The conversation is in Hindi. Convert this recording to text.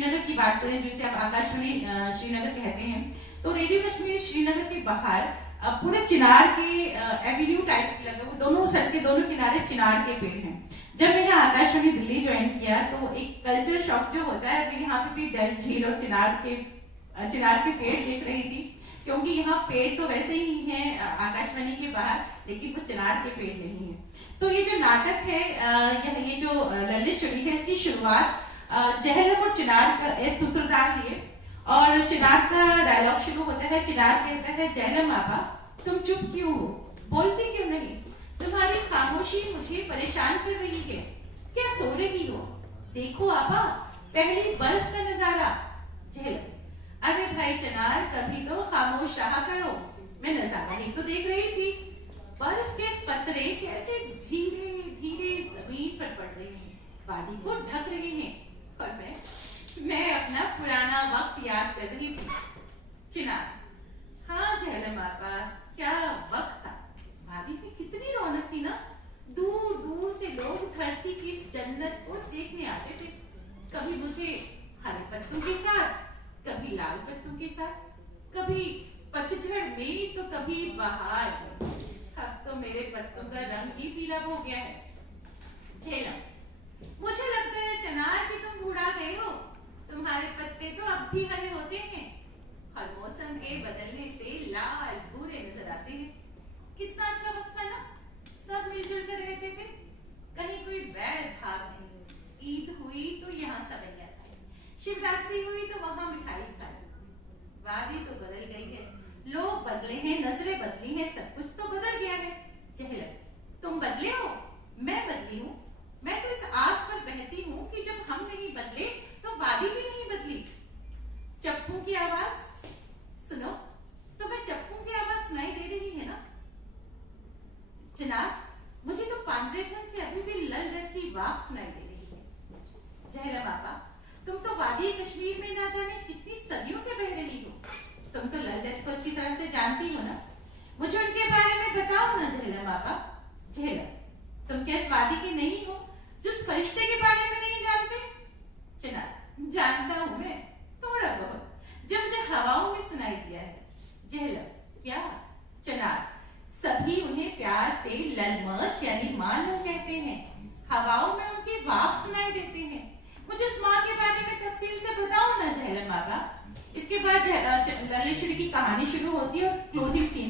श्रीनगर की बात करें, जिसे आप आकाशवाणी श्रीनगर कहते हैं, तो रेडियो कश्मीर श्रीनगर के बाहर पूरे चिनार के एवेन्यू टाइप लगे, वो दोनों सड़क के दोनों किनारे चिनार के पेड़ हैं। जब मैंने आकाशवाणी दिल्ली ज्वाइन किया तो एक कल्चर शॉक जो होता है, मैं यहाँ पे भी डल झील और चिनार के पेड़ देख रही थी, क्योंकि यहाँ पेड़ तो वैसे ही हैं आकाशवाणी के बाहर, लेकिन वो चिनार के पेड़ नहीं है। तो ये जो नाटक है, ये जो ललित छड़ी है, इसकी शुरुआत जहलम और चिनार का सूत्रधार लिए, और चिनार का डायलॉग शुरू होता है। चिनार कहता है, जहलम आपा तुम चुप क्यों हो, बोलती क्यों नहीं, तुम्हारी खामोशी मुझे परेशान कर रही है, क्या सो रही हो, देखो आपा पहली बर्फ का नजारा। जहलम, अरे भाई चिनार कभी तो खामोश रहा करो, मैं नजारा ही तो देख रही थी, बर्फ के कतरे कैसे धीरे धीरे जमीन पर पड़ रहे हैं, वादी को ढक रहे हैं, और मैं अपना पुराना वक्त याद कर रही थी। चिनार, हाँ जहलम आपा, क्या वक्त था, वादी में कितनी रौनक थी ना, दूर दूर से लोग धरती की इस जन्नत को देखने आते थे, कभी मुझे हरे पत्तों के साथ, कभी लाल पत्तों के साथ, कभी पतझड़ में तो कभी बहार। अब तो मेरे पत्तों का रंग ही पीला हो गया है। झेलम, मुझे लगता है चिनार कि तुम बूढ़ा गए हो, तुम्हारे पत्ते तो अब भी हरे होते हैं, हर मौसम के बदलने से लाल भूरे नजर आते हैं। कितना अच्छा वक्त था ना, सब मिलजुल कर रहते थे, कहीं कोई बैर भाग नहीं, ईद हुई तो यहाँ सवैया खाई, शिवरात्रि हुई तो वहां मिठाई खाई। वादी तो बदल गई है, लोग बदले हैं, नजरें बदली हैं, सब कुछ तो बदल गया है। जहलम, तुम बदले हो, मैं बदली हूँ, मैं तो इस आस पर बहती हूँ कि जब हम नहीं बदले तो वादी भी नहीं बदली। चप्पू की आवाज सुनो, तुम्हें चप्पू की आवाज सुनाई दे रही है ना। चिनार, मुझे तो पांड्रेथन से अभी भी लल दर की वाक सुनाई दे रही है। जहलम आपा, तुम तो वादी कश्मीर में ना जाने कितनी सदियों से बह रही हो, तुम तो लल दर को अच्छी तरह से जानती हो ना, मुझे उनके बारे में बताओ ना जहलम आपा। जहलम, तुम क्या इस वादी के नहीं हो जो उस फरिश्ते के बारे में नहीं जानते। चिनार, जानता हूं मैं थोड़ा बहुत, जो मुझे हवाओं में सुनाई दिया है। जहलम, क्या। चिनार, सभी उन्हें प्यार से ललमश यानी मां लोग कहते हैं, हवाओं में उनकी वाक सुनाई देते हैं। मुझे उस मां के बारे में तफसील से बताओ ना जहलम आपा। इसके बाद ललित छड़ी की कहानी शुरू होती है और क्लोजिंग सीन